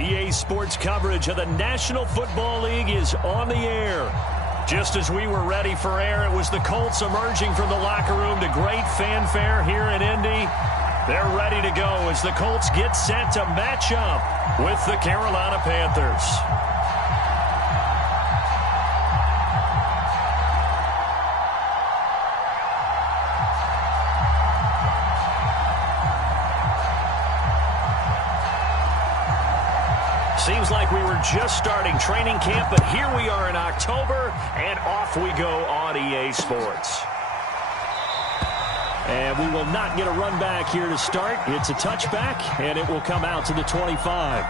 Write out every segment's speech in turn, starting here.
EA Sports coverage of the National Football League is on the air. Just as we were ready for air, it was the Colts emerging from the locker room to great fanfare here in Indy. They're ready to go as the Colts get set to match up with the Carolina Panthers. Seems like we were just starting training camp, but here we are in October, and off we go on EA Sports. And we will not get a run back here to start. It's a touchback, and it will come out to the 25.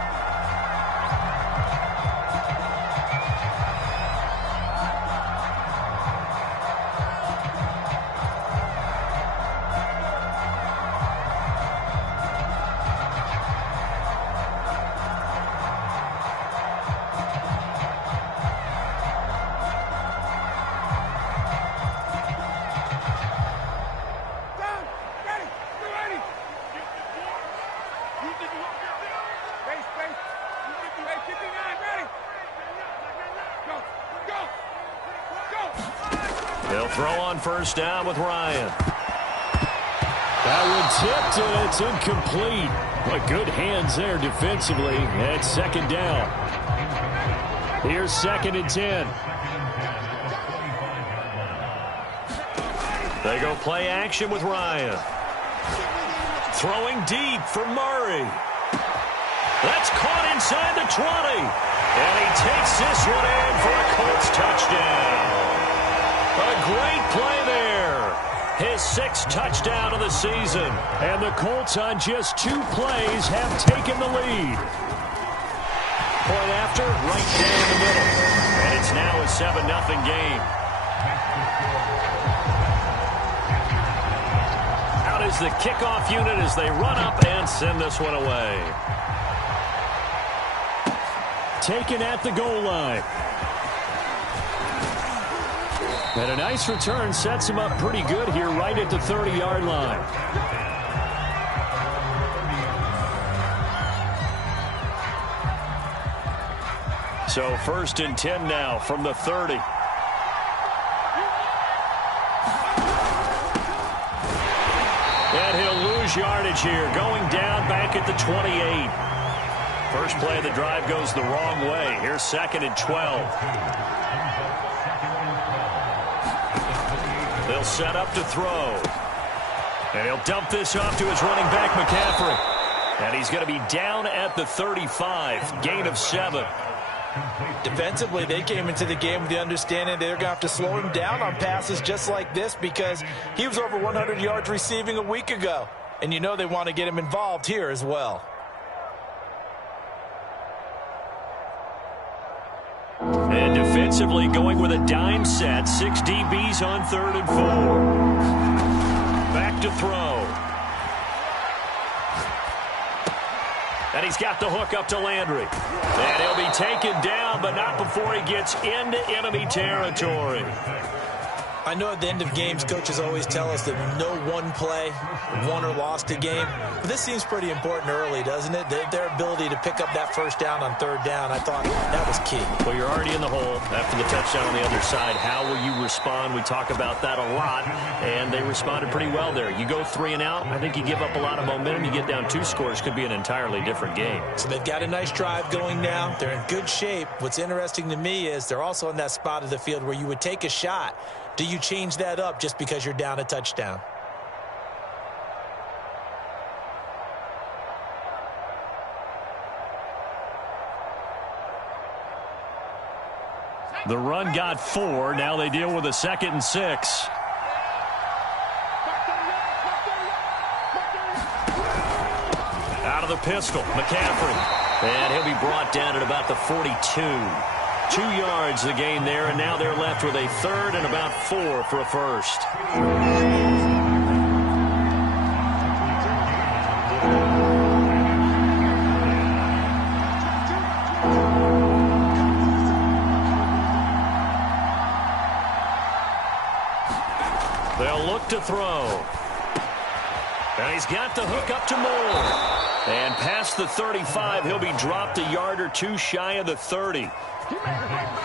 They'll throw on first down with Ryan. That one tipped, and it's incomplete. But good hands there defensively at second down. Here's 2nd and 10. They go play action with Ryan. Throwing deep for Murray. That's caught inside the 20. And he takes this one in for a Colts touchdown. A great play there. His 6th touchdown of the season. And the Colts on just 2 plays have taken the lead. Point after, right down the middle. And it's now a 7-0 game. Out is the kickoff unit as they run up and send this one away. Taken at the goal line. And a nice return sets him up pretty good here right at the 30-yard line. So 1st and 10 now from the 30. And he'll lose yardage here, going down back at the 28. First play of the drive goes the wrong way. Here's 2nd and 12. They'll set up to throw. And he'll dump this off to his running back, McCaffrey. And he's going to be down at the 35. Gain of 7. Defensively, they came into the game with the understanding they're going to have to slow him down on passes just like this because he was over 100 yards receiving a week ago. And you know they want to get him involved here as well. And defensively going with a dime set. 6 DBs on 3rd and 4. Back to throw. And he's got the hook up to Landry. And he'll be taken down, but not before he gets into enemy territory. I know at the end of games, coaches always tell us that no one play won or lost a game. But this seems pretty important early, doesn't it? Their ability to pick up that first down on 3rd down, I thought that was key. Well, you're already in the hole after the touchdown on the other side. How will you respond? We talk about that a lot, and they responded pretty well there. You go 3 and out, I think you give up a lot of momentum. You get down 2 scores, could be an entirely different game. So they've got a nice drive going now. They're in good shape. What's interesting to me is they're also in that spot of the field where you would take a shot. Do you change that up just because you're down a touchdown? The run got 4. Now they deal with a 2nd and 6. Out of the pistol, McCaffrey. And he'll be brought down at about the 42. 2 yards the gain there, and now they're left with a 3rd and about 4 for a first. They'll look to throw. And he's got the hook up to Moore. And past the 35, he'll be dropped a yard or two shy of the 30.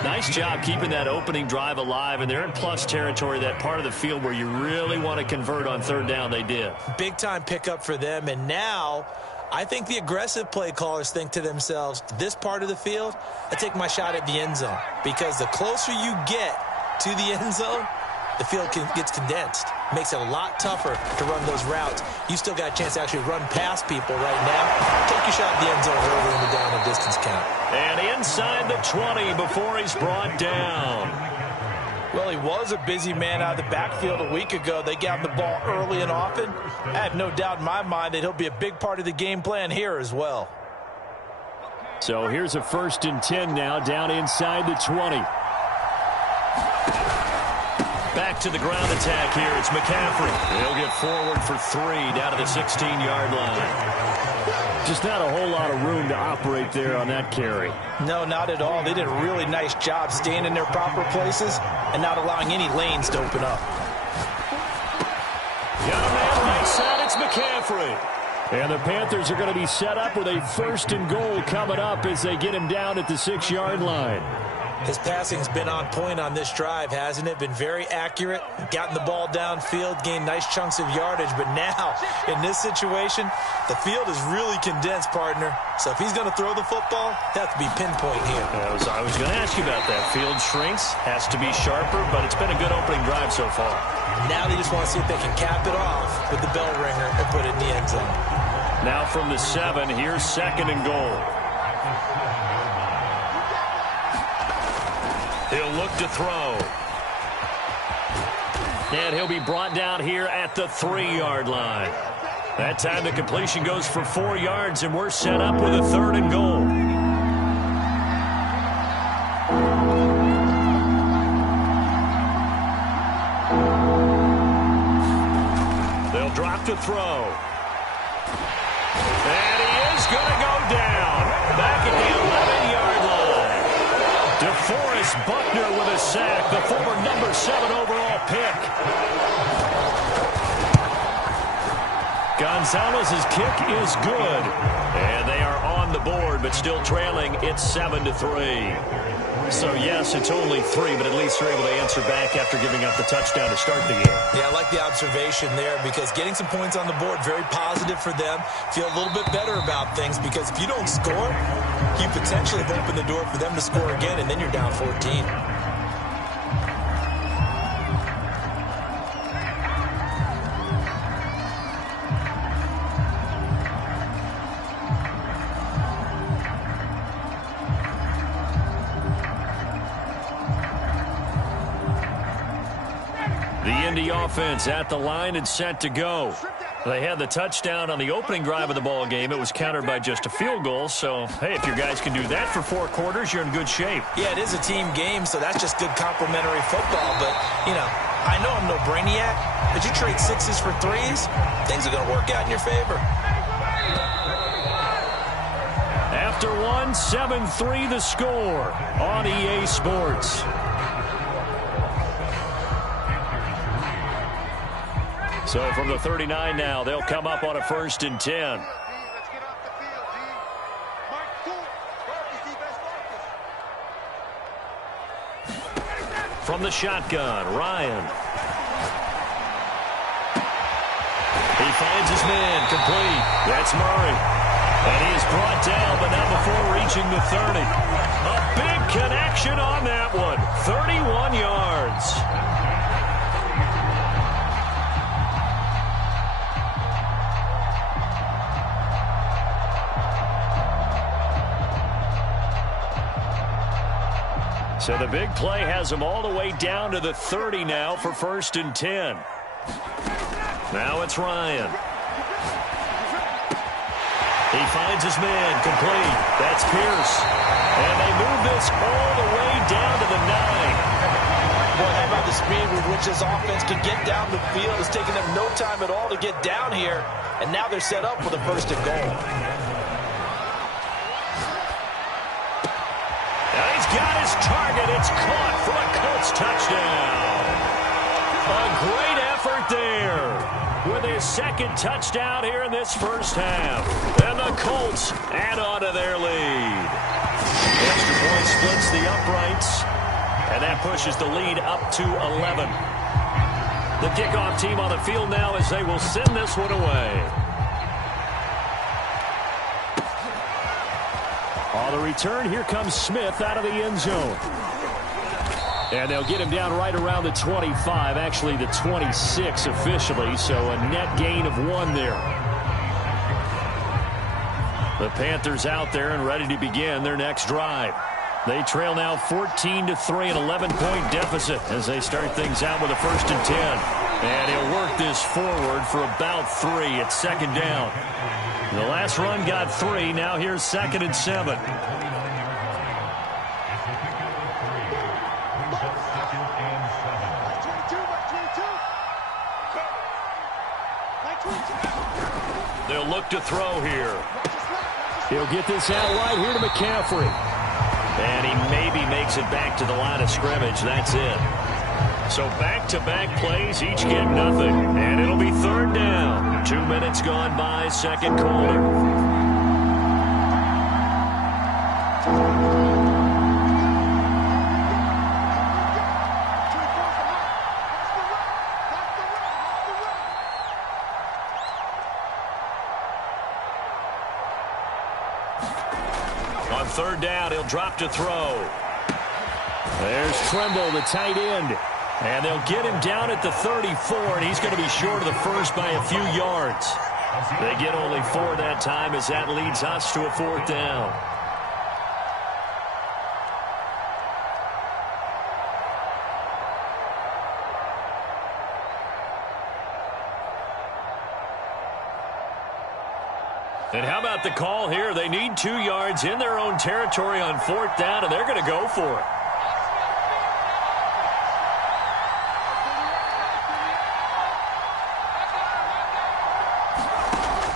Nice job keeping that opening drive alive, and they're in plus territory, that part of the field where you really want to convert on third down. They did. Big-time pickup for them, and now I think the aggressive play callers think to themselves, this part of the field, I take my shot at the end zone, because the closer you get to the end zone, the field gets condensed. Makes it a lot tougher to run those routes. You still got a chance to actually run past people right now. Take your shot at the end zone early in the down and distance count. And inside the 20 before he's brought down. Well, he was a busy man out of the backfield a week ago. They got him the ball early and often. I have no doubt in my mind that he'll be a big part of the game plan here as well. So here's a 1st and 10 now, down inside the 20. Back to the ground attack here. It's McCaffrey. He'll get forward for 3 down to the 16-yard line. Just not a whole lot of room to operate there on that carry. No, not at all. They did a really nice job staying in their proper places and not allowing any lanes to open up. Got a man right side. It's McCaffrey. And the Panthers are going to be set up with a 1st and goal coming up as they get him down at the 6-yard line. His passing's been on point on this drive, hasn't it? Been very accurate, gotten the ball downfield, gained nice chunks of yardage. But now, in this situation, the field is really condensed, partner. So if he's going to throw the football, he'll have to be pinpoint here. I was going to ask you about that. Field shrinks, has to be sharper, but it's been a good opening drive so far. Now they just want to see if they can cap it off with the bell ringer and put it in the end zone. Now from the 7, here's 2nd and goal. He'll look to throw. And he'll be brought down here at the 3-yard line. That time the completion goes for 4 yards, and we're set up with a 3rd and goal. They'll drop to throw. And he is going to go down. Back at the 11-yard line. DeForest Buckner with a sack, the former number 7 overall pick. Gonzalez's kick is good. And they are on the board, but still trailing. It's 7-3. So, yes, it's only 3, but at least they're able to answer back after giving up the touchdown to start the game. Yeah, I like the observation there because getting some points on the board, very positive for them. Feel a little bit better about things because if you don't score, you potentially have opened the door for them to score again, and then you're down 14. Offense at the line and set to go. They had the touchdown on the opening drive of the ball game. It was countered by just a field goal. So, hey, if your guys can do that for 4 quarters, you're in good shape. Yeah, it is a team game, so that's just good complementary football. But, you know, I know I'm no brainiac, but you trade 6s for 3s, things are going to work out in your favor. After 1, 7-3 the score on EA Sports. So from the 39 now, they'll come up on a 1st and 10. From the shotgun, Ryan. He finds his man, complete. That's Murray. And he is brought down, but not before reaching the 30. A big connection on that one. 31 yards. So the big play has him all the way down to the 30 now for 1st and 10. Now it's Ryan. He finds his man, complete. That's Pierce. And they move this all the way down to the 9. Boy, how about the speed with which this offense can get down the field? It's taking them no time at all to get down here. And now they're set up with a 1st and goal. Got his target. It's caught for a Colts touchdown. A great effort there. with his second touchdown here in this first half. And the Colts add on to their lead. Extra point splits the uprights, and that pushes the lead up to 11. The kickoff team on the field now as they will send this one away. On the return, here comes Smith out of the end zone. And they'll get him down right around the 25, actually the 26 officially, so a net gain of 1 there. The Panthers out there and ready to begin their next drive. They trail now 14-3, an 11-point deficit as they start things out with a 1st and 10. And he'll work this forward for about 3. It's 2nd down. The last run got 3. Now here's 2nd and 7. They'll look to throw here. He'll get this out wide here to McCaffrey. And he maybe makes it back to the line of scrimmage. That's it. So back-to-back plays, each get nothing. And it'll be 3rd down. 2 minutes gone by, 2nd quarter. On 3rd down, he'll drop to throw. There's Tremble, the tight end. And they'll get him down at the 34, and he's going to be short of the first by a few yards. They get only 4 that time as that leads us to a 4th down. And how about the call here? They need 2 yards in their own territory on 4th down, and they're going to go for it.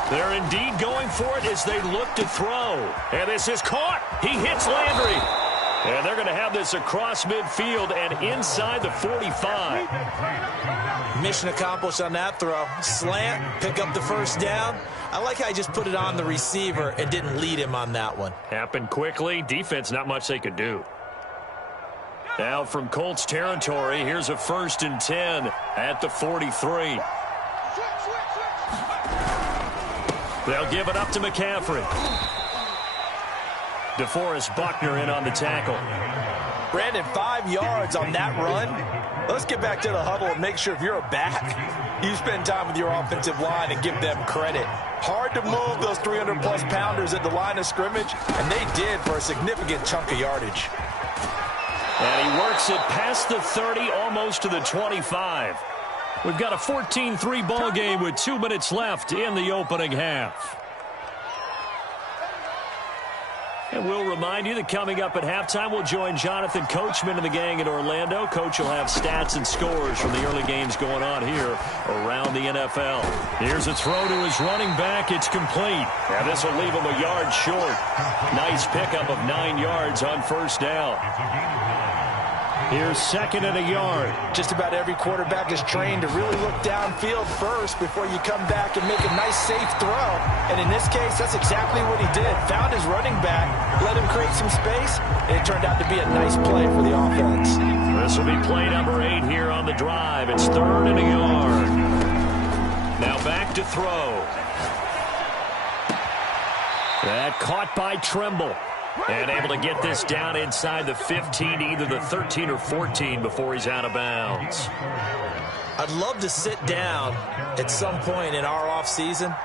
They're indeed going for it as they look to throw. And this is caught. He hits Landry. And they're going to have this across midfield and inside the 45. Mission accomplished on that throw. Slant, pick up the 1st down. I like how he just put it on the receiver and didn't lead him on that one. Happened quickly. Defense, not much they could do. Now from Colts territory, here's a 1st and 10 at the 43. They'll give it up to McCaffrey. DeForest Buckner in on the tackle. Brandon, 5 yards on that run. Let's get back to the huddle and make sure if you're a back, you spend time with your offensive line and give them credit. Hard to move those 300-plus pounders at the line of scrimmage, and they did for a significant chunk of yardage. And he works it past the 30, almost to the 25. We've got a 14-3 ball game with 2 minutes left in the opening half. And we'll remind you that coming up at halftime, we'll join Jonathan Coachman and the gang in Orlando. Coach will have stats and scores from the early games going on here around the NFL. Here's a throw to his running back. It's complete. And this will leave him a yard short. Nice pickup of 9 yards on 1st down. Here's 2nd and a yard. Just about every quarterback is trained to really look downfield first before you come back and make a nice, safe throw. And in this case, that's exactly what he did. Found his running back, let him create some space, and it turned out to be a nice play for the offense. This will be play number 8 here on the drive. It's 3rd and a yard. Now back to throw. That caught by Tremble. And able to get this down inside the 15, either the 13 or 14 before he's out of bounds. I'd love to sit down at some point in our offseason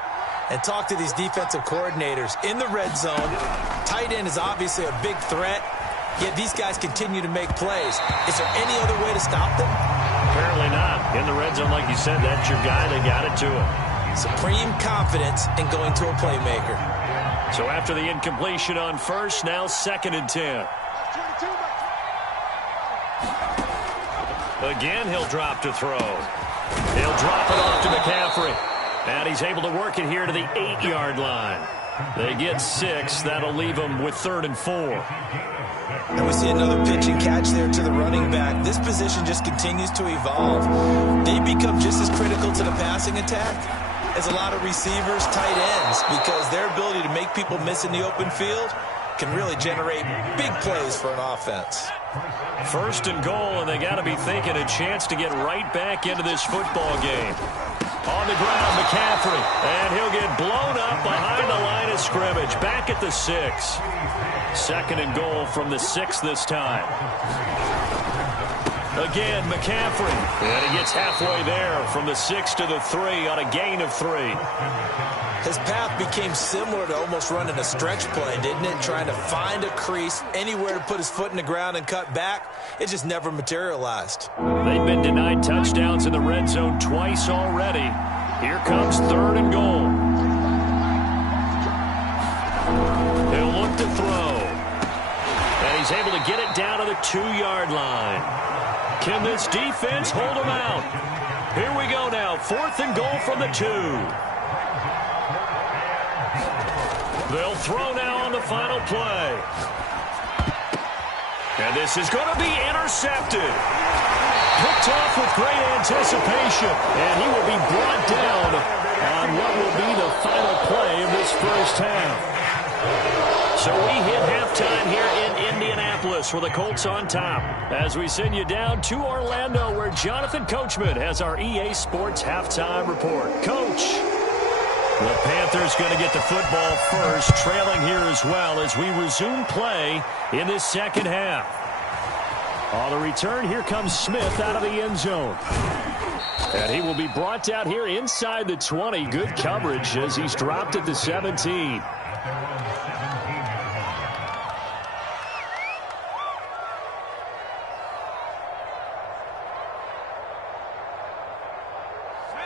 and talk to these defensive coordinators in the red zone. Tight end is obviously a big threat, yet these guys continue to make plays. Is there any other way to stop them? Apparently not. In the red zone, like you said, that's your guy. They got it to him. Supreme confidence in going to a playmaker. So after the incompletion on 1st, now 2nd and 10. Again, he'll drop to throw. He'll drop it off to McCaffrey. And he's able to work it here to the 8-yard line. They get 6. That'll leave them with 3rd and 4. And we see another pitch and catch there to the running back. This position just continues to evolve. They become just as critical to the passing attack as a lot of receivers, tight ends, because their ability to make people miss in the open field can really generate big plays for an offense. 1st and goal, and they got to be thinking a chance to get right back into this football game. On the ground, McCaffrey, and he'll get blown up behind the line of scrimmage. Back at the 6. 2nd and goal from the 6 this time. Again, McCaffrey, and he gets halfway there from the 6 to the 3 on a gain of 3. His path became similar to almost running a stretch play, didn't it? Trying to find a crease, anywhere to put his foot in the ground and cut back. It just never materialized. They've been denied touchdowns in the red zone twice already. Here comes 3rd and goal. He'll look to throw. And he's able to get it down to the 2-yard line. Can this defense hold him out? Here we go now. 4th and goal from the 2. They'll throw now on the final play. And this is going to be intercepted. Picked off with great anticipation. And he will be brought down on what will be the final play of this first half. So we hit halftime here in Indianapolis with the Colts on top. As we send you down to Orlando, where Jonathan Coachman has our EA Sports halftime report. Coach. The Panthers going to get the football first, trailing here as well as we resume play in this second half. On the return, here comes Smith out of the end zone. And he will be brought down here inside the 20. Good coverage as he's dropped at the 17.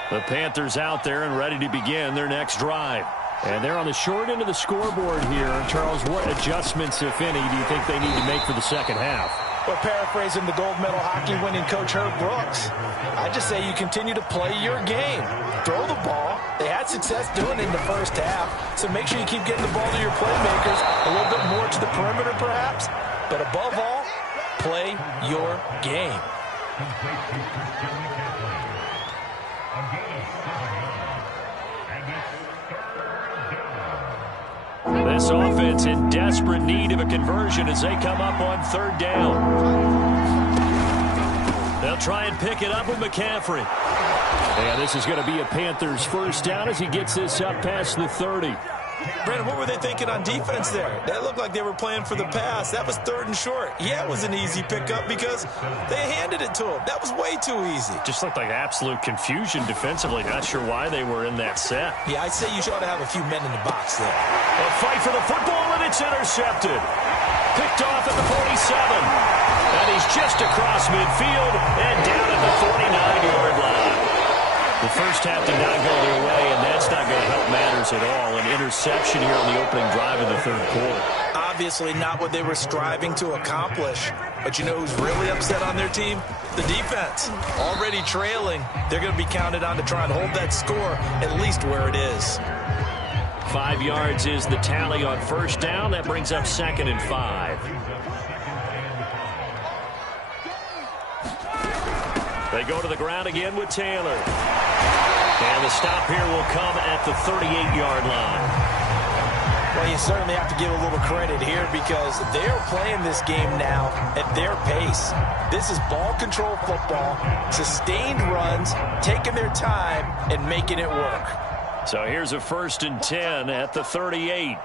The Panthers out there and ready to begin their next drive. And they're on the short end of the scoreboard here. Charles, what adjustments, if any, do you think they need to make for the second half? Well, paraphrasing the gold medal hockey winning coach Herb Brooks, I just say you continue to play your game. Throw the ball. They had success doing it in the first half, so make sure you keep getting the ball to your playmakers, a little bit more to the perimeter perhaps, but above all, play your game. This offense in desperate need of a conversion as they come up on 3rd down. They'll try and pick it up with McCaffrey. And this is going to be a Panthers first down as he gets this up past the 30. Brandon, what were they thinking on defense there? That looked like they were playing for the pass. That was 3rd and short. Yeah, it was an easy pickup because they handed it to him. That was way too easy. Just looked like absolute confusion defensively. Not sure why they were in that set. Yeah, I'd say you ought to have a few men in the box there. A fight for the football, and it's intercepted. Picked off at the 47. And he's just across midfield and down at the 49-yard line. The first half did not go their way, and that's not going to help matters at all. An interception here on the opening drive of the 3rd quarter. Obviously not what they were striving to accomplish. But you know who's really upset on their team? The defense. Already trailing. They're going to be counted on to try and hold that score at least where it is. 5 yards is the tally on 1st down. That brings up 2nd and 5. They go to the ground again with Taylor. And the stop here will come at the 38-yard line. Well, you certainly have to give a little credit here because they're playing this game now at their pace. This is ball control football, sustained runs, taking their time, and making it work. So here's a 1st and 10 at the 38.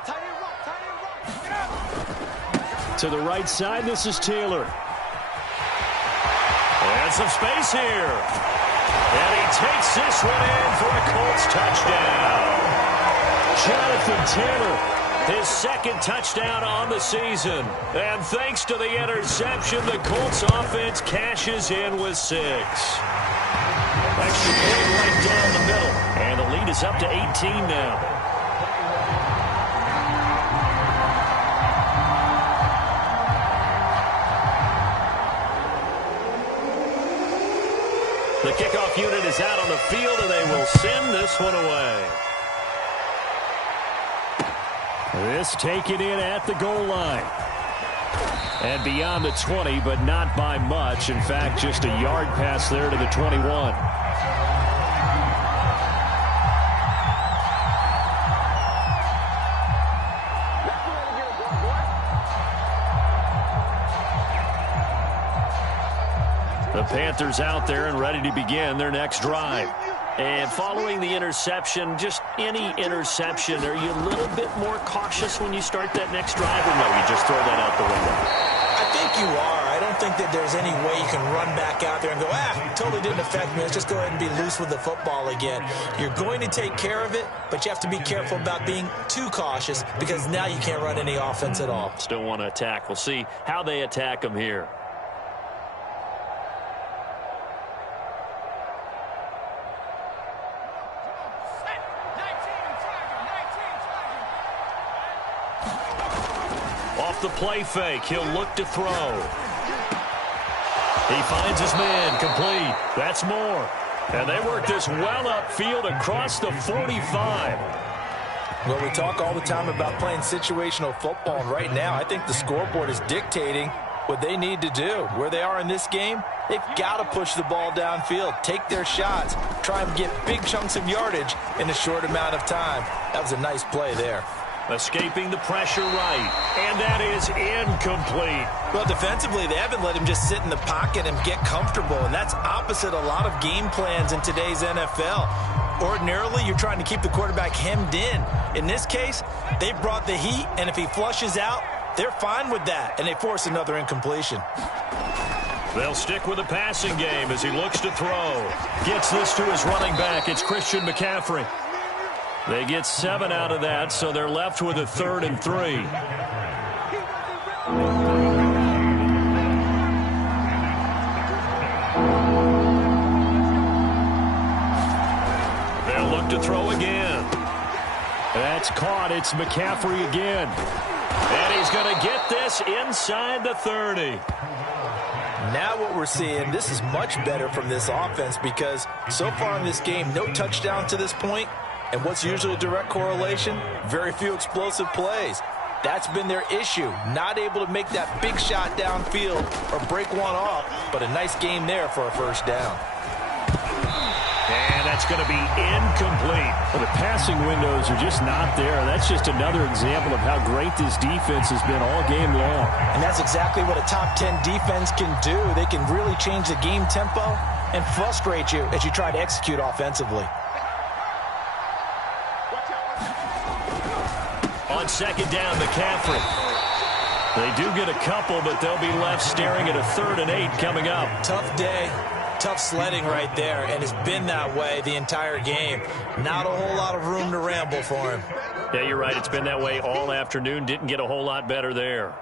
To the right side, this is Taylor. And some space here. And he takes this one in for a Colts touchdown. Jonathan Taylor, his 2nd touchdown on the season. And thanks to the interception, the Colts offense cashes in with 6. Extra point right down the middle. And the lead is up to 18 now. The kickoff unit is out on the field, and they will send this one away. This taken in at the goal line. And beyond the 20, but not by much. In fact, just a yard pass there to the 21. The Panthers out there and ready to begin their next drive. And following the interception, just any interception, are you a little bit more cautious when you start that next drive, or no, you just throw that out the window? I think you are. I don't think that there's any way you can run back out there and go, totally didn't affect me. Let's just go ahead and be loose with the football again. You're going to take care of it, but you have to be careful about being too cautious because now you can't run any offense at all. Still want to attack. We'll see how they attack them here. The play fake. He'll look to throw. He finds his man. Complete. That's more. And they work this well upfield across the 45. Well, we talk all the time about playing situational football, and right now I think the scoreboard is dictating what they need to do. Where they are in this game, they've got to push the ball downfield, take their shots, try and get big chunks of yardage in a short amount of time. That was a nice play there. Escaping the pressure right, and that is incomplete. Well, defensively, they haven't let him just sit in the pocket and get comfortable, and that's opposite a lot of game plans in today's NFL. Ordinarily, you're trying to keep the quarterback hemmed in. In this case, they brought the heat, and if he flushes out, they're fine with that, and they force another incompletion. They'll stick with the passing game as he looks to throw. Gets this to his running back. It's Christian McCaffrey. They get 7 out of that, so they're left with a 3rd and 3. They'll look to throw again. That's caught. It's McCaffrey again. And he's going to get this inside the 30. Now what we're seeing, this is much better from this offense because so far in this game, no touchdown to this point. And what's usually a direct correlation? Very few explosive plays. That's been their issue. Not able to make that big shot downfield or break one off, but a nice game there for a first down. And that's going to be incomplete. Well, the passing windows are just not there. That's just another example of how great this defense has been all game long. And that's exactly what a top 10 defense can do. They can really change the game tempo and frustrate you as you try to execute offensively. On second down, McCaffrey. They do get a couple, but they'll be left staring at a 3rd and 8 coming up. Tough day, tough sledding right there, and it's been that way the entire game. Not a whole lot of room to ramble for him. Yeah, you're right. It's been that way all afternoon. Didn't get a whole lot better there.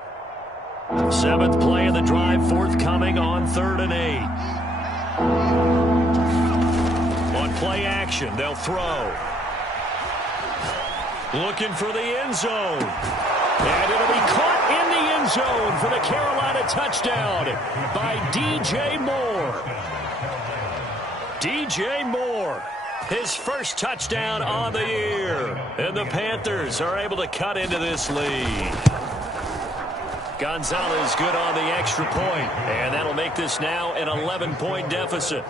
7th play of the drive, forthcoming on 3rd and 8. On play action, they'll throw. Looking for the end zone. And it'll be caught in the end zone for the Carolina touchdown by DJ Moore. DJ Moore, his first touchdown on the year. And the Panthers are able to cut into this lead. Gonzalez good on the extra point. And that'll make this now an 11-point deficit.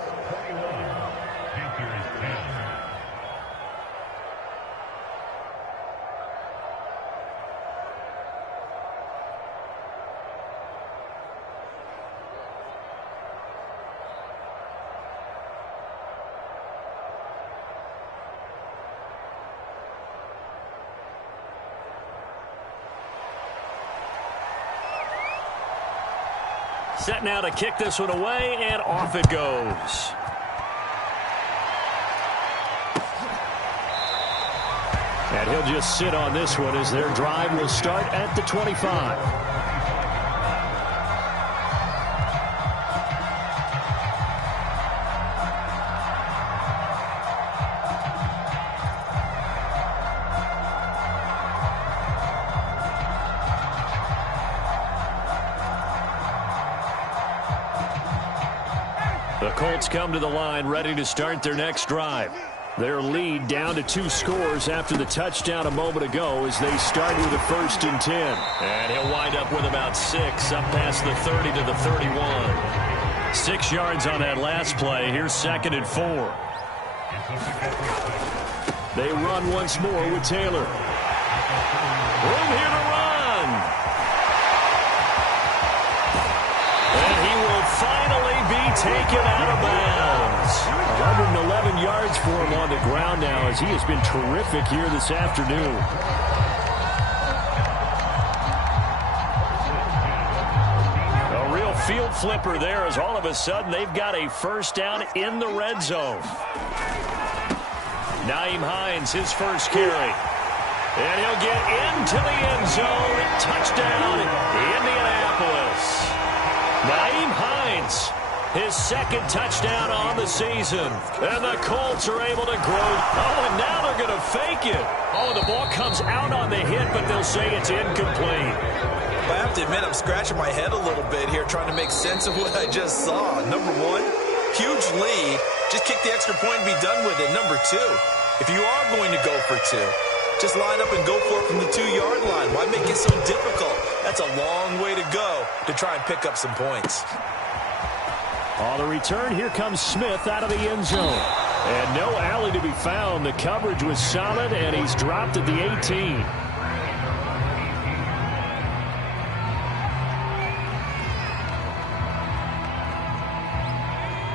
Set now to kick this one away, and off it goes. And he'll just sit on this one as their drive will start at the 25. The Colts come to the line ready to start their next drive. Their lead down to 2 scores after the touchdown a moment ago as they start with a 1st and 10. And he'll wind up with about 6 up past the 30 to the 31. 6 yards on that last play. Here's 2nd and 4. They run once more with Taylor. Room here to run. And he will finally be taken out of bounds. 111 yards for him on the ground now as he has been terrific here this afternoon. A real field flipper there as all of a sudden they've got a 1st down in the red zone. Nyheim Hines, his first carry. And he'll get into the end zone. Touchdown, Indianapolis. Nyheim Hines, his 2nd touchdown on the season. And the Colts are able to grow. Oh, and now they're going to fake it. Oh, the ball comes out on the hit, but they'll say it's incomplete. I have to admit, I'm scratching my head a little bit here trying to make sense of what I just saw. Number 1, huge lead. Just kick the extra point and be done with it. Number 2, if you are going to go for 2, just line up and go for it from the 2-yard line. Why make it so difficult? That's a long way to go to try and pick up some points. On the return, here comes Smith out of the end zone. And no alley to be found. The coverage was solid, and he's dropped at the 18.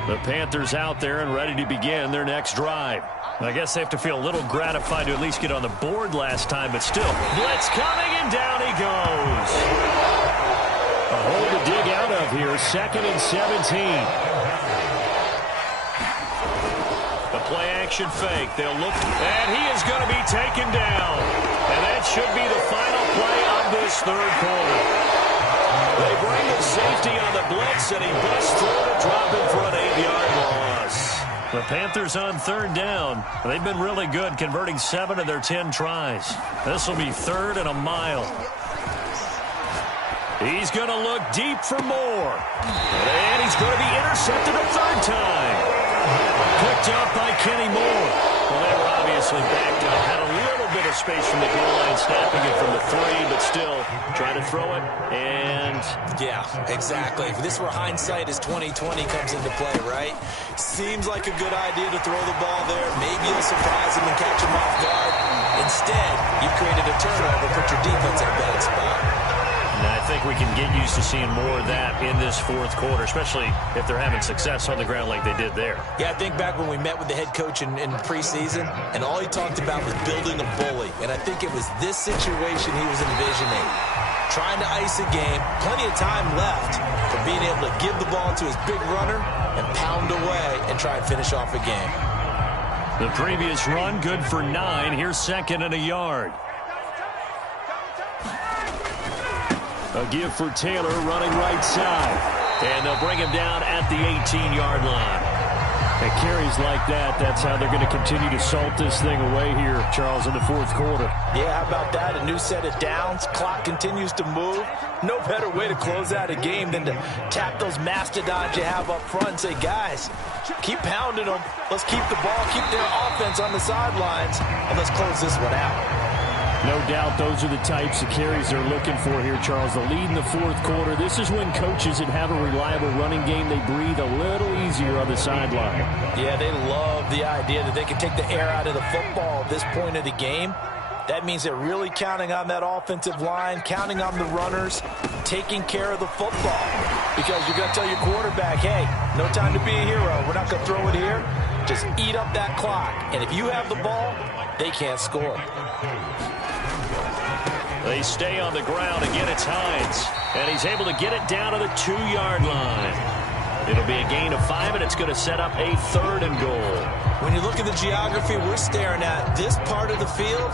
The Panthers out there and ready to begin their next drive. I guess they have to feel a little gratified to at least get on the board last time, but still. Blitz coming, and down he goes. A hole to dig out of here, 2nd and 17. The play-action fake. They'll look, and he is going to be taken down. And that should be the final play of this 3rd quarter. They bring the safety on the blitz, and he busts through to drop it for an 8-yard loss. The Panthers on 3rd down. They've been really good, converting 7 of their 10 tries. This will be 3rd and a mile. He's going to look deep for more. And he's going to be intercepted a 3rd time. Picked up by Kenny Moore. Well, they were obviously backed up. Had a little bit of space from the goal line, snapping it from the 3, but still trying to throw it. And yeah, exactly. If this were hindsight as 2020 comes into play, right? Seems like a good idea to throw the ball there. Maybe you'll surprise him and catch him off guard. Instead, you've created a turnover, put your defense in a bad spot. And I think we can get used to seeing more of that in this 4th quarter, especially if they're having success on the ground like they did there. Yeah, I think back when we met with the head coach in preseason, and all he talked about was building a bully. And I think it was this situation he was envisioning. Trying to ice a game, plenty of time left for being able to give the ball to his big runner and pound away and try and finish off a game. The previous run, good for 9. Here's 2nd and a yard. A give for Taylor running right side. And they'll bring him down at the 18-yard line. At carries like that, that's how they're going to continue to salt this thing away here, Charles, in the 4th quarter. Yeah, how about that? A new set of downs. Clock continues to move. No better way to close out a game than to tap those mastodons you have up front and say, guys, keep pounding them. Let's keep the ball, keep their offense on the sidelines, and let's close this one out. No doubt those are the types of carries they're looking for here, Charles. The lead in the 4th quarter. This is when coaches that have a reliable running game, they breathe a little easier on the sideline. Yeah, they love the idea that they can take the air out of the football at this point of the game. That means they're really counting on that offensive line, counting on the runners, taking care of the football. Because you're going to tell your quarterback, hey, no time to be a hero. We're not going to throw it here. Just eat up that clock. And if you have the ball, they can't score. They stay on the ground. Again, it's Hines. And he's able to get it down to the 2-yard line. It'll be a gain of 5, and it's going to set up a 3rd and goal. When you look at the geography we're staring at, this part of the field,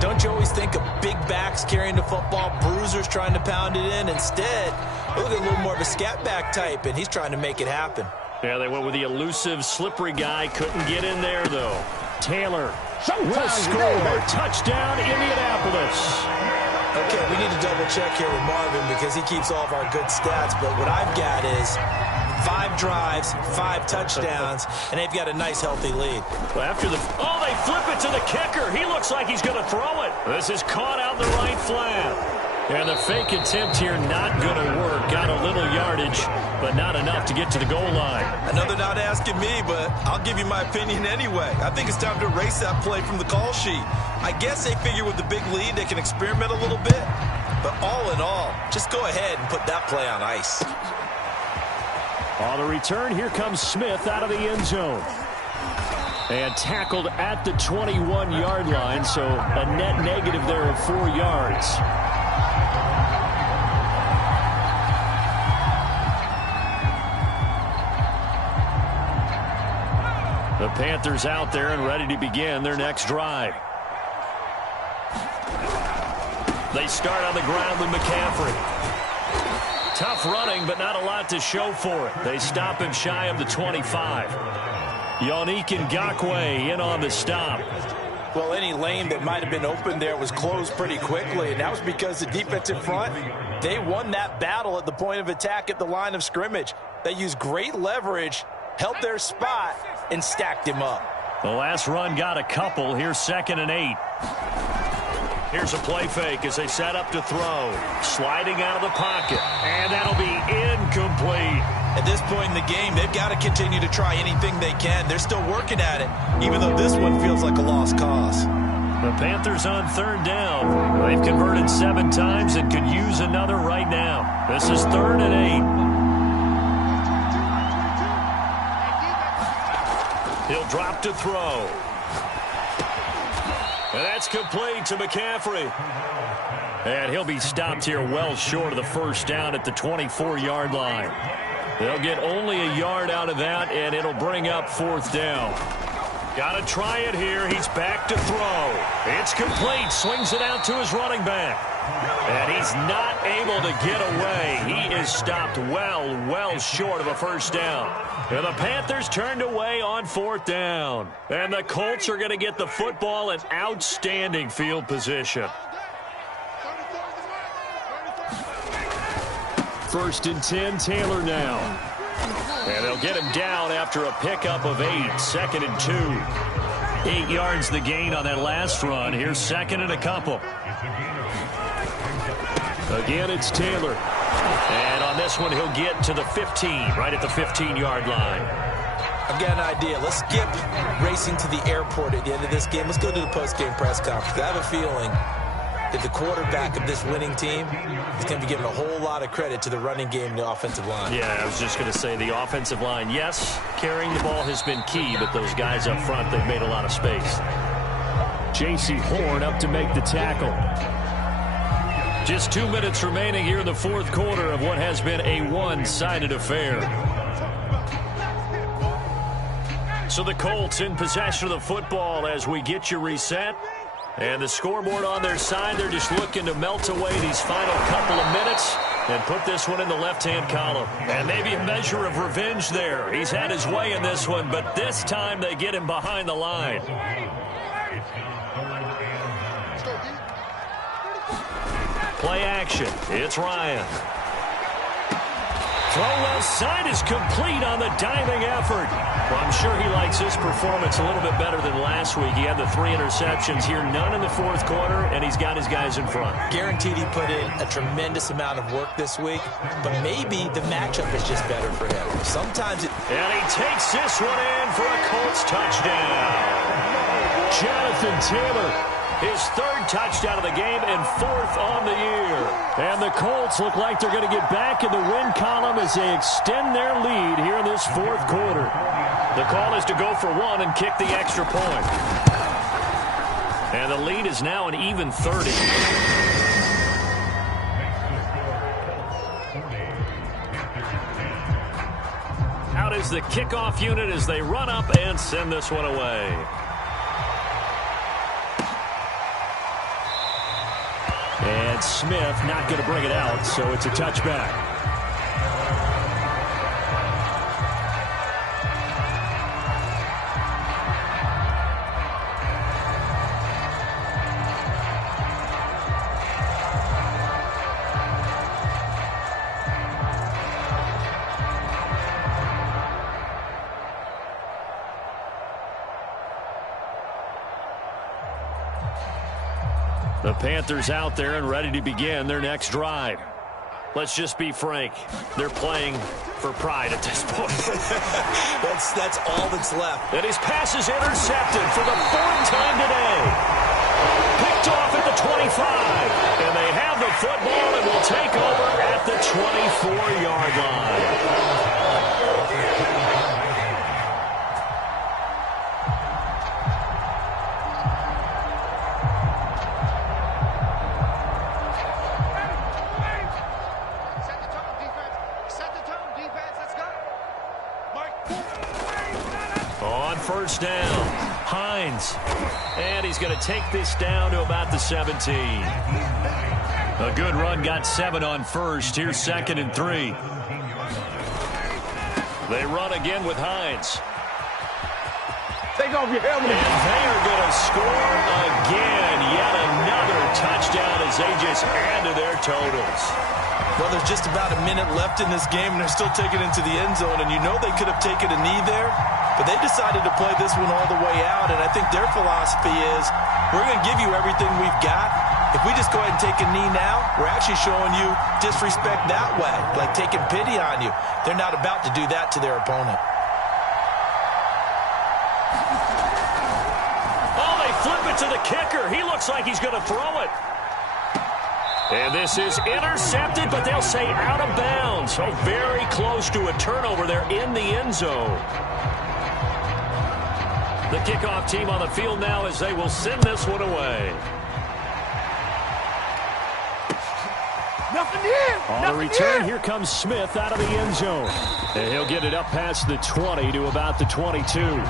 don't you always think of big backs carrying the football, bruisers trying to pound it in? Instead, look at a little more of a scat back type, and he's trying to make it happen. Yeah, they went with the elusive, slippery guy. Couldn't get in there, though. Taylor will score. Touchdown, Indianapolis. Okay, we need to double check here with Marvin because he keeps all of our good stats. But what I've got is 5 drives, 5 touchdowns, and they've got a nice, healthy lead. Well, after the... Oh, they flip it to the kicker. He looks like he's going to throw it. This is caught out in the right flat. And the fake attempt here not going to work. Got a little yardage, but not enough to get to the goal line. Another not asking me, but I'll give you my opinion anyway. I think it's time to erase that play from the call sheet. I guess they figure with the big lead they can experiment a little bit. But all in all, just go ahead and put that play on ice. On the return, here comes Smith out of the end zone. And tackled at the 21-yard line, so a net negative there of 4 yards. The Panthers out there and ready to begin their next drive. They start on the ground with McCaffrey. Tough running, but not a lot to show for it. They stop him shy of the 25. Yannick Ngakoue in on the stop. Well, any lane that might have been open there was closed pretty quickly, and that was because the defensive front, they won that battle at the point of attack at the line of scrimmage. They used great leverage, held their spot, and stacked him up. The last run got a couple. Here's 2nd and 8. Here's a play fake as they set up to throw. Sliding out of the pocket. And that'll be incomplete. At this point in the game, they've got to continue to try anything they can. They're still working at it, even though this one feels like a lost cause. The Panthers on 3rd down. They've converted 7 times and could use another right now. This is 3rd and 8. He'll drop to throw. And that's complete to McCaffrey. And he'll be stopped here well short of the first down at the 24-yard line. They'll get only a yard out of that, and it'll bring up 4th down. Got to try it here. He's back to throw. It's complete. Swings it out to his running back. And he's not able to get away. He is stopped well short of a first down. And the Panthers turned away on 4th down. And the Colts are going to get the football in outstanding field position. 1st and 10, Taylor now. And they'll get him down after a pickup of 8. 2nd and 2. 8 yards the gain on that last run. Here's 2nd and a couple. Again, it's Taylor. And on this one, he'll get to the 15, right at the 15-yard line. I've got an idea. Let's skip racing to the airport at the end of this game. Let's go to the post-game press conference. I have a feeling that the quarterback of this winning team is going to be giving a whole lot of credit to the running game and the offensive line. Yeah, I was just going to say the offensive line. Yes, carrying the ball has been key, but those guys up front, they've made a lot of space. J.C. Horn up to make the tackle. Just 2 minutes remaining here in the 4th quarter of what has been a one-sided affair. So the Colts in possession of the football as we get you reset. And the scoreboard on their side, they're just looking to melt away these final couple of minutes and put this one in the left-hand column. And maybe a measure of revenge there. He's had his way in this one, but this time they get him behind the line. Play action. It's Ryan. Throw left side is complete on the diving effort. Well, I'm sure he likes his performance a little bit better than last week. He had the 3 interceptions here, none in the 4th quarter, and he's got his guys in front. Guaranteed he put in a tremendous amount of work this week, but maybe the matchup is just better for him. Sometimes it... And he takes this one in for a Colts touchdown. Jonathan Taylor. His 3rd touchdown of the game and 4th on the year. And the Colts look like they're going to get back in the win column as they extend their lead here in this 4th quarter. The call is to go for 1 and kick the extra point. And the lead is now an even 30. Out is the kickoff unit as they run up and send this one away. And Smith not going to bring it out, so it's a touchback. The Panthers out there and ready to begin their next drive. Let's just be frank. They're playing for pride at this point. That's all that's left. And his pass is intercepted for the fourth time today. Picked off at the 25. And they have the football and will take over at the 24-yard line. First down, Hines. And he's going to take this down to about the 17. A good run, got 7 on first. Here's 2nd and 3. They run again with Hines. Take off your helmet. And they are going to score again. Yet another touchdown as they just add to their totals. Well, there's just about a minute left in this game, and they're still taking it into the end zone. And you know they could have taken a knee there, but they decided to play this one all the way out. And I think their philosophy is, we're going to give you everything we've got. If we just go ahead and take a knee now, we're actually showing you disrespect that way, like taking pity on you. They're not about to do that to their opponent. Oh, they flip it to the kicker. He looks like he's going to throw it. And this is intercepted, but they'll say out of bounds. So very close to a turnover there in the end zone. The kickoff team on the field now as they will send this one away. Nothing here. On the return, here comes Smith out of the end zone. And he'll get it up past the 20 to about the 22.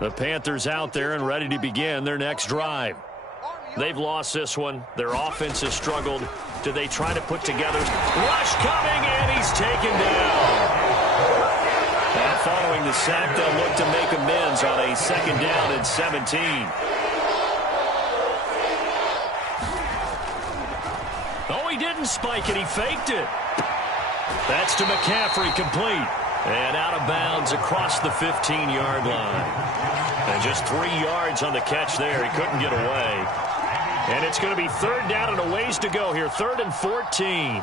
The Panthers out there and ready to begin their next drive. They've lost this one. Their offense has struggled. Do they try to put together? Rush coming, and he's taken down. And following the sack, they'll look to make amends on a 2nd down and 17. Oh, he didn't spike it. He faked it. That's to McCaffrey, complete. And out of bounds across the 15-yard line. And just 3 yards on the catch there. He couldn't get away. And it's going to be 3rd down and a ways to go here. 3rd and 14.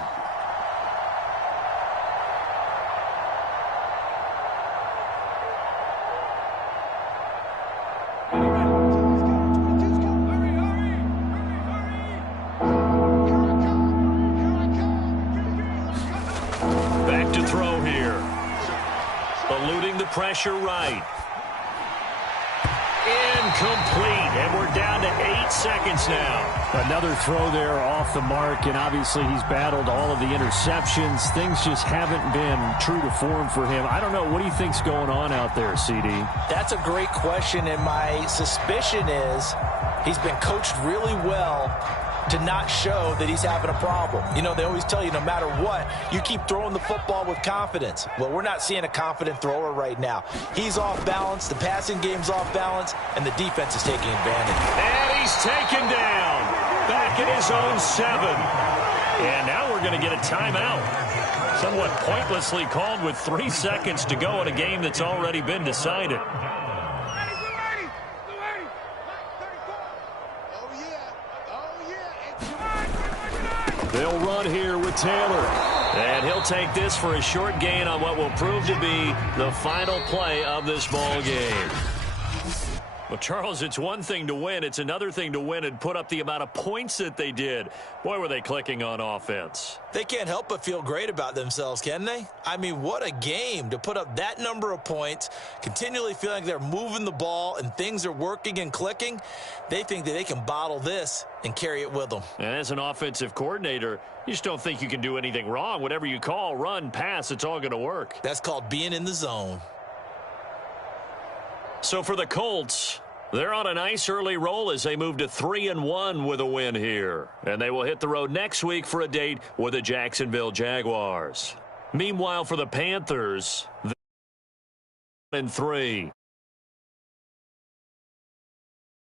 Back to throw here. Eluding the pressure right. Incomplete, and we're down to 8 seconds now. Another throw there off the mark, and obviously he's battled all of the interceptions. Things just haven't been true to form for him. I don't know. What do you think's going on out there, CD? That's a great question, and my suspicion is he's been coached really well to not show that he's having a problem. You know, they always tell you no matter what, you keep throwing the football with confidence. Well, we're not seeing a confident thrower right now. He's off balance, the passing game's off balance, and the defense is taking advantage. And he's taken down. Back at his own 7. And now we're going to get a timeout. Somewhat pointlessly called with 3 seconds to go in a game that's already been decided. They'll run here with Taylor. And he'll take this for a short gain on what will prove to be the final play of this ball game. Well, Charles, it's one thing to win. It's another thing to win and put up the amount of points that they did. Boy, were they clicking on offense. They can't help but feel great about themselves, can they? I mean, what a game to put up that number of points, continually feeling like they're moving the ball and things are working and clicking. They think that they can bottle this and carry it with them. And as an offensive coordinator, you just don't think you can do anything wrong. Whatever you call, run, pass, it's all going to work. That's called being in the zone. So for the Colts, they're on a nice early roll as they move to 3-1 with a win here. And they will hit the road next week for a date with the Jacksonville Jaguars. Meanwhile, for the Panthers, they're 1-3.